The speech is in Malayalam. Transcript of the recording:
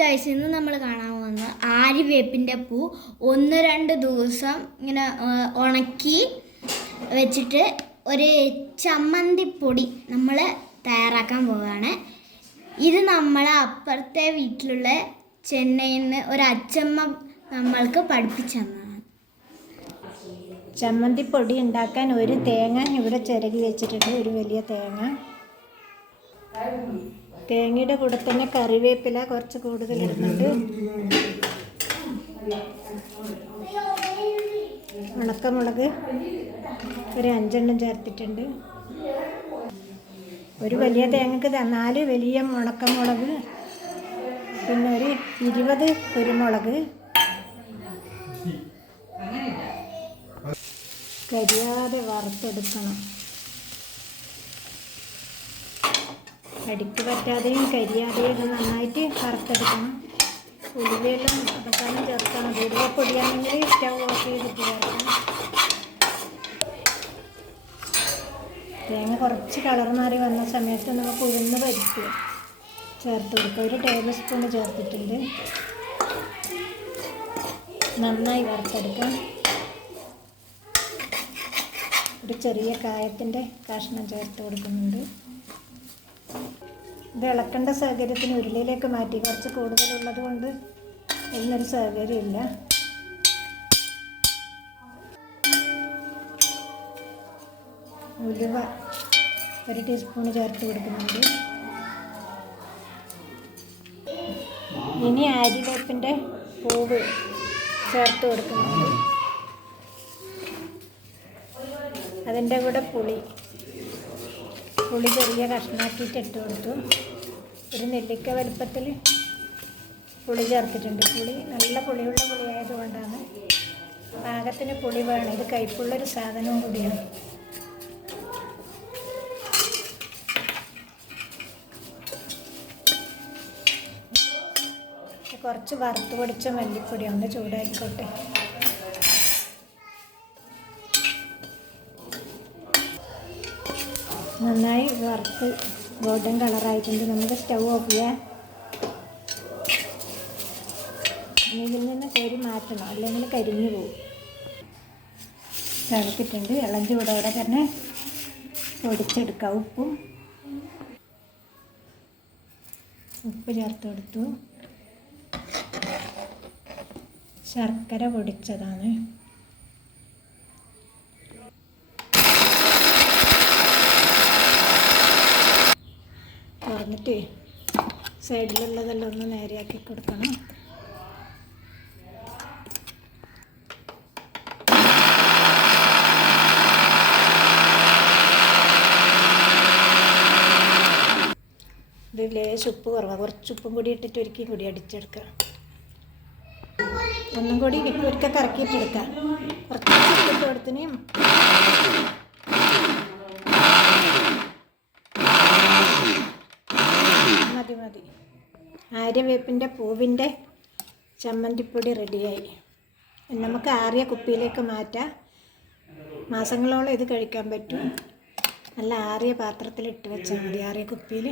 ഗൈസ് ഇന്ന് നമ്മൾ കാണാൻ പോകുന്നത് ആര്യവേപ്പിന്റെ പൂ. ഒന്ന് രണ്ട് ദിവസം ഇങ്ങനെ ഉണക്കി വെച്ചിട്ട് ഒരു ചമ്മന്തിപ്പൊടി നമ്മൾ തയ്യാറാക്കാൻ പോവുകയാണ്. ഇത് നമ്മളെ അപ്പുറത്തെ വീട്ടിലുള്ള ചെന്നൈയിൽ നിന്ന് ഒരു നമ്മൾക്ക് പഠിപ്പിച്ചു തന്നതാണ്. ചമ്മന്തിപ്പൊടി ഉണ്ടാക്കാൻ ഒരു തേങ്ങ ഇവിടെ ചിരകി വെച്ചിട്ടുണ്ട് ഒരു വലിയ തേങ്ങ. തേങ്ങയുടെ കൂടെ തന്നെ കറിവേപ്പില കുറച്ച് കൂടുതൽ ഇടുന്നുണ്ട്. ഉണക്കമുളക് ഒരു അഞ്ചെണ്ണം ചേർത്തിട്ടുണ്ട്. ഒരു വലിയ തേങ്ങക്ക് നാല് വലിയ ഉണക്കമുളക് പിന്നെ ഒരു ഇരുപത് കുരുമുളക്. കരിയാതെ വറുത്തെടുക്കണം. അടിക്ക് പറ്റാതെയും കരിയാതെയും നന്നായിട്ട് വറുത്തെടുക്കണം. ഉലുവയെല്ലാം അവസാനം ചേർക്കണം. ഉലുവപ്പൊടിയാണെങ്കിൽ സ്റ്റൗ ഓഫ് ചെയ്തിട്ട് ചേർക്കണം. തേങ്ങ കുറച്ച് കളർ മാറി വന്ന സമയത്ത് നമുക്ക് ഉഴുന്ന് പരിപ്പ് ചേർത്ത് കൊടുക്കുക ഒരു ടേബിൾ സ്പൂൺ ചേർത്തിട്ടുണ്ട്. നന്നായി വറുത്തെടുക്കാം. ഒരു ചെറിയ കായത്തിന്റെ കഷ്ണം ചേർത്ത് കൊടുക്കുന്നുണ്ട്. ഇത് ഇളക്കേണ്ട സൗകര്യത്തിന് ഉരുളിയിലേക്ക് മാറ്റി. കുറച്ച് കൂടുതലുള്ളത് കൊണ്ട് ഇതിനൊരു സൗകര്യമില്ല. ഉലുവ ഒരു ടീസ്പൂൺ ചേർത്ത് കൊടുക്കുന്നുണ്ട്. ഇനി അരിവേപ്പിന്റെ പൂവ് ചേർത്ത് കൊടുക്കുന്നുണ്ട്. അതിന്റെ കൂടെ പുളി. പുളി ചെറിയ കഷ്ണാക്കിയിട്ട് ഇട്ട് കൊടുത്തു. ഒരു നെല്ലിക്ക വലുപ്പത്തിൽ പുളി ചേർത്തിട്ടുണ്ട്. പുളി നല്ല പുളിയുള്ള പുളി ആയതുകൊണ്ടാണ് പാകത്തിന് പുളി വേണം. ഇത് കയ്പുള്ളൊരു സാധനവും കൂടിയാണ്. കുറച്ച് വറുത്ത് പൊടിച്ച മല്ലിപ്പൊടി ഒന്ന് ചൂടായിക്കോട്ടെ നന്നായി വറുത്ത് ഗോൾഡൻ കളറായിട്ടുണ്ട്. നമുക്ക് സ്റ്റൗ ഓഫ് ചെയ്യാം. ഇതിൽ നിന്ന് കോരി മാറ്റണം. അല്ലെങ്കിൽ കരിഞ്ഞു പോകും. തിളച്ചിട്ടുണ്ട് ഇളം ചൂടോടെ തന്നെ പൊടിച്ചെടുക്കാം. ഉപ്പും. ഉപ്പ് ചേർത്ത് കൊടുത്തു. ശർക്കര പൊടിച്ചതാണ്. തുറന്നിട്ട് സൈഡിലുള്ളതെല്ലാം ഒന്ന് നേരെയാക്കി കൊടുക്കണം. ലേശം ഉപ്പ് കുറവാണ് കുറച്ച് ഉപ്പും കൂടി ഇട്ടിട്ട് ഒരിക്കലും കൂടി അടിച്ചെടുക്കാം ഒന്നും കൂടി ഒരിക്കൽ കറക്കിയിട്ടെടുക്കാം കുറച്ച് ഉപ്പിട്ട് കൊടുത്തിന് മതി മതി ആര്യവേപ്പിന്റെ പൂവിന്റെ ചമ്മന്തിപ്പൊടി റെഡിയായി. നമുക്ക് ആറിയ കുപ്പിയിലേക്ക് മാറ്റാം. മാസങ്ങളോളം ഇത് കഴിക്കാൻ പറ്റും. നല്ല ആറിയ പാത്രത്തിൽ ഇട്ട് വെച്ചാൽ മതി. ആറിയ കുപ്പിയിൽ